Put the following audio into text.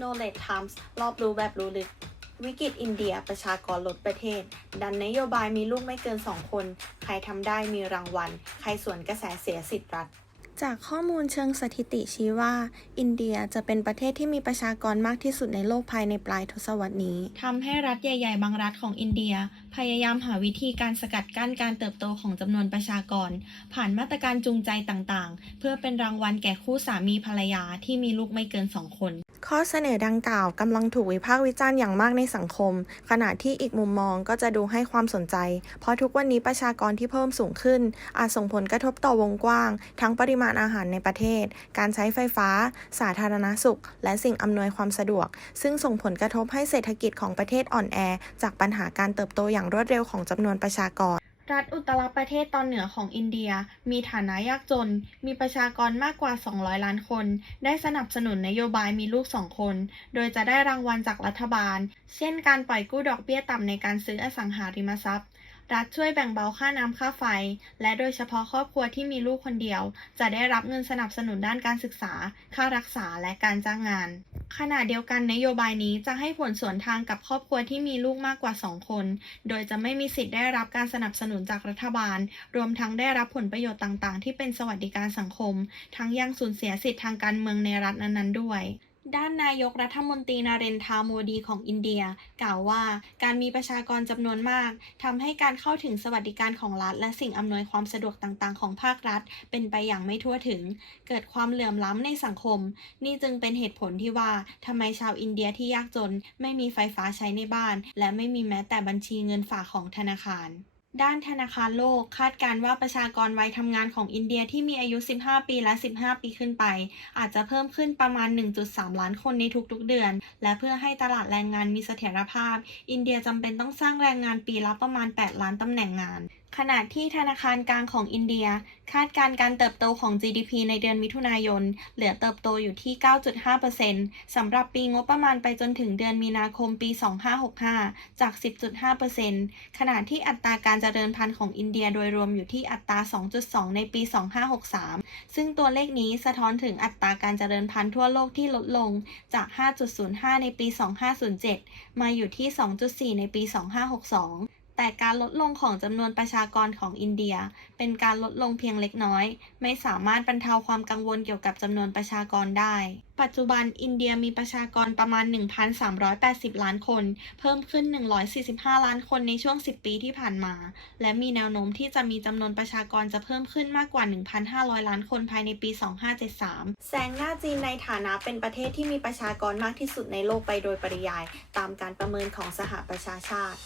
Knowledge Times รอบรู้แบบรู้ลึก วิกฤตอินเดียประชากรลดประเทศ ดันนโยบายมีลูกไม่เกิน 2 คน ใครทำได้มีรางวัล ใครสวนกระแสเสียสิทธิ์รัฐจากข้อมูลเชิงสถิติชี้ว่า อินเดียจะเป็นประเทศที่มีประชากรมากที่สุดในโลกภายในปลายทศวรรษนี้ทำให้รัฐใหญ่ ๆ บางรัฐของอินเดีย พยายามหาวิธีการสกัดกั้นการเติบโตของจำนวนประชากร ผ่านมาตรการจูงใจต่างๆ เพื่อเป็นรางวัลแก่คู่สามีภรรยาที่มีลูกไม่เกิน2คน ข้อเสนอดังกล่าวกำลังถูกวิพากษ์วิจารณ์อย่างมากในสังคม ขณะที่อีกมุมมองก็จะดูให้ความสนใจ เพราะทุกวันนี้ประชากรที่เพิ่มสูงขึ้น อาจส่งผลกระทบต่อวงกว้าง ทั้งปริมาณอาหารในประเทศ การใช้ไฟฟ้า สาธารณสุข และสิ่งอำนวยความสะดวก ซึ่งส่งผลกระทบให้เศรษฐกิจของประเทศอ่อนแอ จากปัญหาการเติบโตอย่างรวดเร็วของจำนวนประชากร รัฐอุตรประเทศตอนเหนือของอินเดีย มีฐานะยากจน มีประชากรมากกว่า 200 ล้านคน ได้สนับสนุนนโยบายมีลูกสองคน โดยจะได้รางวัลจากรัฐบาล เช่นการปล่อยกู้ดอกเบี้ยต่ำในการซื้ออสังหาริมทรัพย์ รัฐช่วยแบ่งเบาค่าน้ำค่าไฟ และโดยเฉพาะครอบครัวที่มีลูกคนเดียว จะได้รับเงินสนับสนุนด้านการศึกษา ค่ารักษาและการจ้างงาน ขณะเดียวกันนโยบายนี้จะให้ผลสวนทางกับครอบครัวที่มีลูกมากกว่า 2 คน โดยจะไม่มีสิทธิ์ได้รับการสนับสนุนจากรัฐบาล รวมทั้งได้รับผลประโยชน์ต่าง ๆ ที่เป็นสวัสดิการสังคม ทั้งยังสูญเสียสิทธิ์ทางการเมืองในรัฐนั้นๆด้วย ด้านนายกรัฐมนตรีนาเรนทาโมดีของอินเดีย กล่าวว่าการมีประชากรจำนวนมากทำให้การเข้าถึงสวัสดิการของรัฐ และสิ่งอำนวยความสะดวกต่างๆ ของภาครัฐ เป็นไปอย่างไม่ทั่วถึง เกิดความเหลื่อมล้ำในสังคม นี่จึงเป็นเหตุผลที่ว่าทำไมชาวอินเดียที่ยากจน ไม่มีไฟฟ้าใช้ในบ้าน และไม่มีแม้แต่บัญชีเงินฝากของธนาคาร ด้านธนาคารโลกคาดการว่าประชากรวัยทำงานของอินเดียที่มีอายุ 15 ปีและ 15 ปีขึ้นไป อาจจะเพิ่มขึ้นประมาณ 1.3 ล้านคนในทุกๆเดือน และเพื่อให้ตลาดแรงงานมีเสถียรภาพ อินเดียจำเป็นต้องสร้างแรงงานปีละประมาณ 8 ล้านตำแหน่งงานขณะที่ธนาคารกลางของอินเดีย คาดการณ์การเติบโตของ GDP ในเดือนมิถุนายน เหลือเติบโตอยู่ที่ 9.5%สำหรับปีงบประมาณไปจนถึงเดือนมีนาคมปี 2565 จาก 10.5%ขณะที่อัตราการเจริญพันธุ์ของอินเดียโดยรวมอยู่ที่อัตรา 2.2 ในปี 2563 ซึ่งตัวเลขนี้สะท้อนถึงอัตราการเจริญพันธุ์ทั่วโลกที่ลดลงจาก 5.05 ในปี 2507 มาอยู่ที่ 2.4 ในปี 2562 แต่การลดลงของจำนวนประชากรของอินเดีย เป็นการลดลงเพียงเล็กน้อย ไม่สามารถบรรเทาความกังวลเกี่ยวกับจำนวนประชากรได้ ปัจจุบันอินเดียมีประชากรประมาณ 1,380 ล้านคน เพิ่มขึ้น 145 ล้านคนในช่วง 10 ปีที่ผ่านมา และมีแนวโน้มที่จะมีจำนวนประชากรจะเพิ่มขึ้นมากกว่า 1,500 ล้านคนภายในปี 2573 แซงหน้าจีนในฐานะเป็นประเทศที่มีประชากรมากที่สุดในโลกไปโดยปริยาย ตามการประเมินของสหประชาชาติ